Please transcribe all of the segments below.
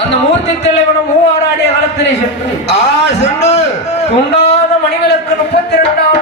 அந்த மூர்த்தி தலைவனும் மூவாராடிய காலத்திலே சென்று துண்டாத மணிவிளக்கு முப்பத்தி இரண்டாம்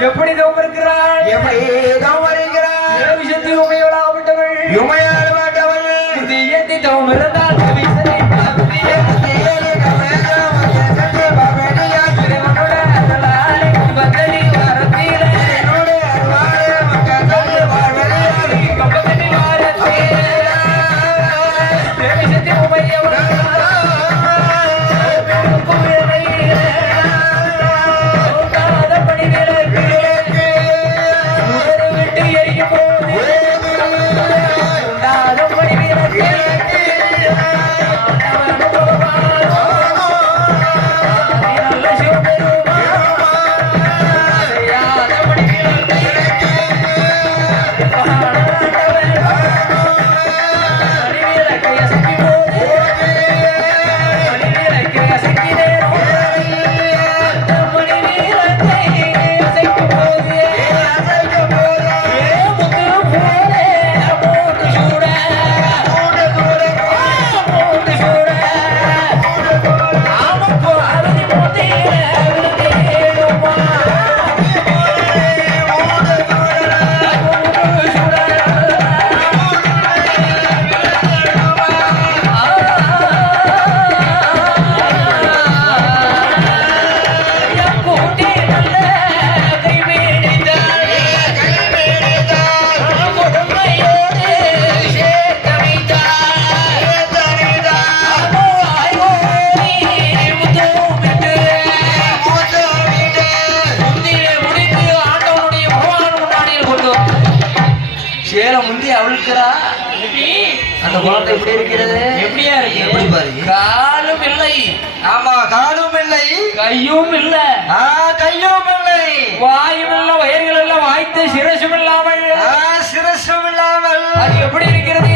எப்படி தோப்பிருக்கிறாள் எப்படி மேல முந்தி அவிழ்க்கிறா? அந்த குழந்தை எப்படி இருக்கிறது? எப்படியா எப்படி பாரு? காலும் இல்லை. ஆமா காலும் இல்லை. கையும் இல்லை. கையும் இல்லை. வாயும் இல்லை வயர்கள் எல்லாம் வாய்த்து சிரசும் இல்லாமல். சிரசும் இல்லாமல். அது எப்படி இருக்கிறது?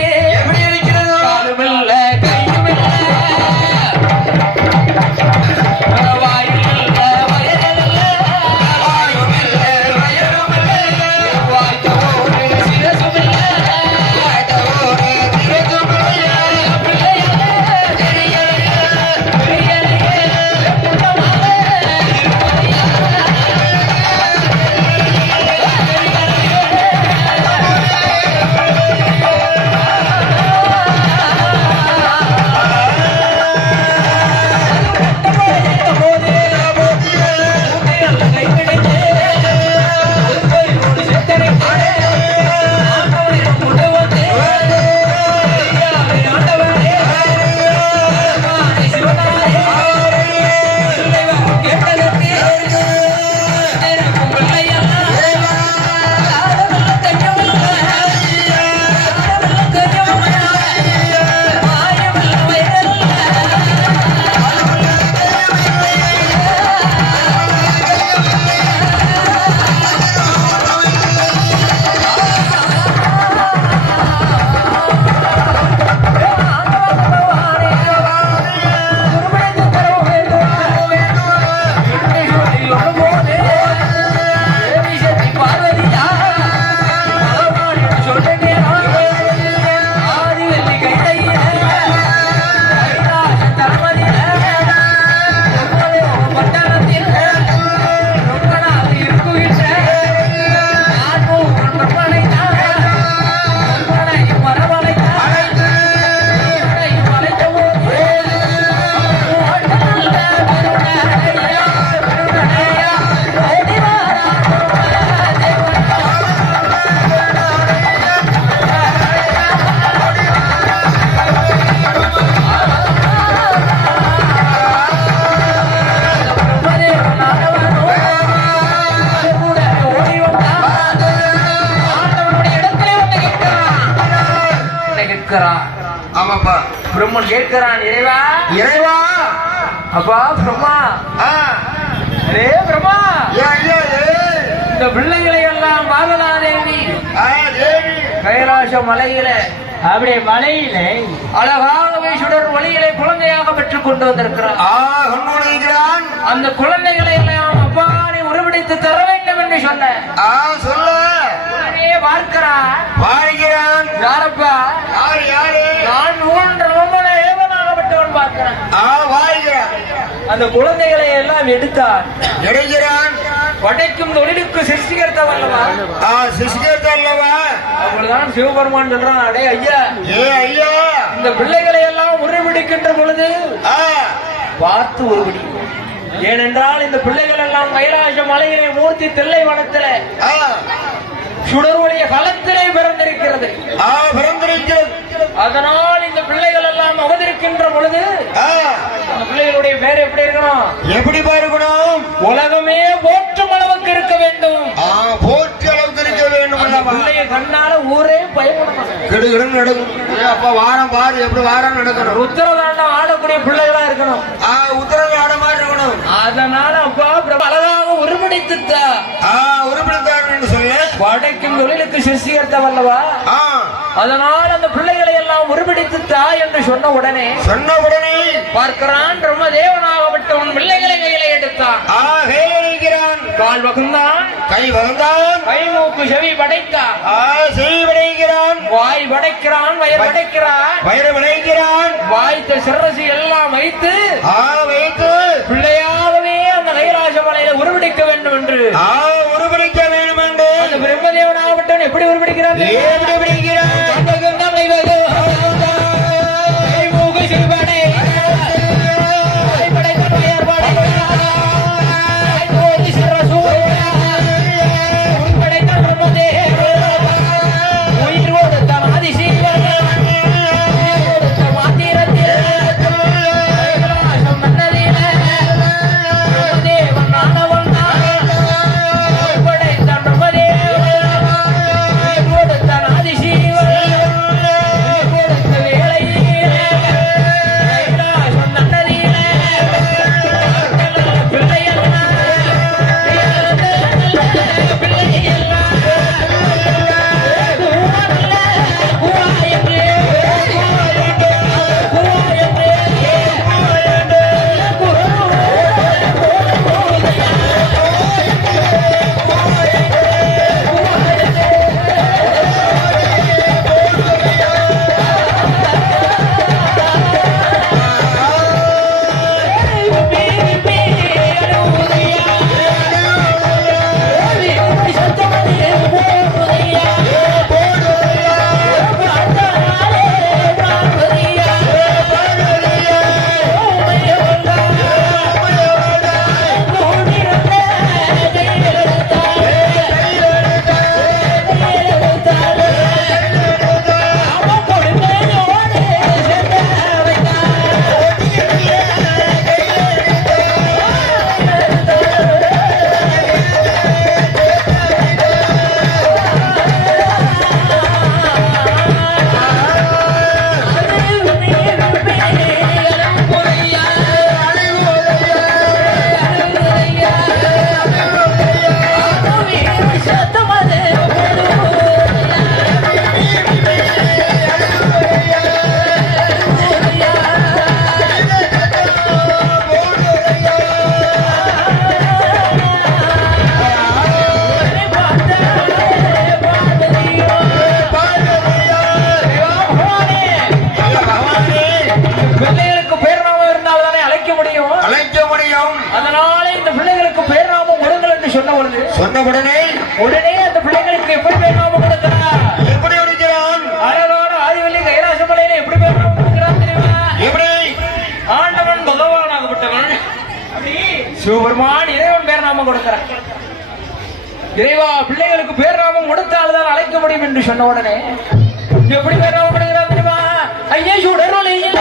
பிரம்மன் கேட்கிறான் இறைவா! இறைவா! அப்பா பிரம்மா! ஆ, ரே பிரம்மா. இந்த பிள்ளைகளை எல்லாம் மாதலா தேவி. கைலாச மலையில அப்படியே மலையில அழகாகவே சுடர் ஒளியிலே குழந்தையாக பெற்றுக் கொண்டு கண்ணுடைக்கிறான். அந்த குழந்தைகளை எல்லாம் அப்பானை உருவடித்து தர வேண்டும் என்று சொன்ன. அந்த குழந்தைகளை எல்லாம் எடுத்தார் எடுக்கிறான். படைக்கும் தொழிலுக்கு சிருஷ்டிகர்த்த வல்லவா ஆ, சிசுகேத்து அல்லவா? அப்பொழுதுதான் சிவபெருமான் சொல்றான் அடே ஐயா ஏ ஐயா. இந்த பிள்ளைகளை எல்லாம் உருவிடிக்கின்ற பொழுது ஆ, பார்த்து உருவிடி ஏனென்றால் இந்த பிள்ளைகள் எல்லாம் கைலாச மலையிலே மூர்த்தி தில்லை வனத்திலே ஆ, சுடர்வொழிய களத்திலே பிறந்திருக்கிறது ஆ, பிறந்திருக்கிறது. அதனால் இந்த பிள்ளைகள் எல்லாம் அவதரிக்கின்ற பொழுது அந்த பிள்ளைகளுடைய பேர் எப்படி இருக்கணும்? எப்படி பார்க்கணும்? உலகமே போற்றும் அளவுக்கு இருக்க வேண்டும். போற்றி அளவுக்கு இருக்க வேண்டும் அந்த அல்லவா? பிள்ளைய கண்ணால ஊரே பயப்படணும் கிடுகிடுன்னு நடக்கும். ஏ, அப்ப வாரம் பாரு எப்படி வாரம் நடக்கணும்? உத்தரதாண்டம் ஆடக்கூடிய பிள்ளைகளா இருக்கணும். ஆட மாதிரி இருக்கணும். அதனால அப்பா அழகாக உருவடித்துத்தா ஆ, உருப்பிடித்தார்கள் சொல்ல. படைக்கும் தொழிலுக்கு சிருஷ்டிகர்த்த வல்லவா ஆ, அதனால் அந்த பிள்ளைகளை எல்லாம் உருவடித்துத்தா என்று சொன்ன உடனே சொன்ன உடனே பார்க்கிறான் ரொம்ப தேவனாகப்பட்டவன் பிள்ளைகளை கையில எடுத்தான். கால் வகுந்தான். கை வந்தான் கை மூக்கு செவி படைத்தான் செய் விளைகிறான் வாய் படைக்கிறான் வயர் படைக்கிறான் வயிறு விளைகிறான் வாய்த்த சிரசி எல்லாம் வைத்து ஆ, வைத்து பிள்ளையாகவே அந்த கைலாச மலையில உருவடிக்க வேண்டும் என்று. ஆ, உருப்பிடிக்க வேண்டும் என்று அந்த பிரம்மதேவனாகப்பட்டவன் எப்படி உருவடிக்கிறான் உடனே உடனே அந்த பிள்ளைகளுக்கு எப்படி பேர் நாமம் கொடுக்கிறார்? எப்படி விடுகிறான் அழகான ஆதிவல்லி கைலாச மலையில எப்படி பேர் நாமம் கொடுக்கிறார் தெரியுமா? எப்படி? ஆண்டவன் பகவானாகப்பட்டவன் அப்படி சிவபெருமான் இறைவன் பேர் நாமம் கொடுக்கிறார். இறைவா பிள்ளைகளுக்கு பேர் நாமம் கொடுத்தால்தான் அழைக்க முடியும் என்று சொன்ன உடனே எப்படி பேர் நாமம் கொடுக்கிறார் தெரியுமா? ஐயா சுடரொலியில்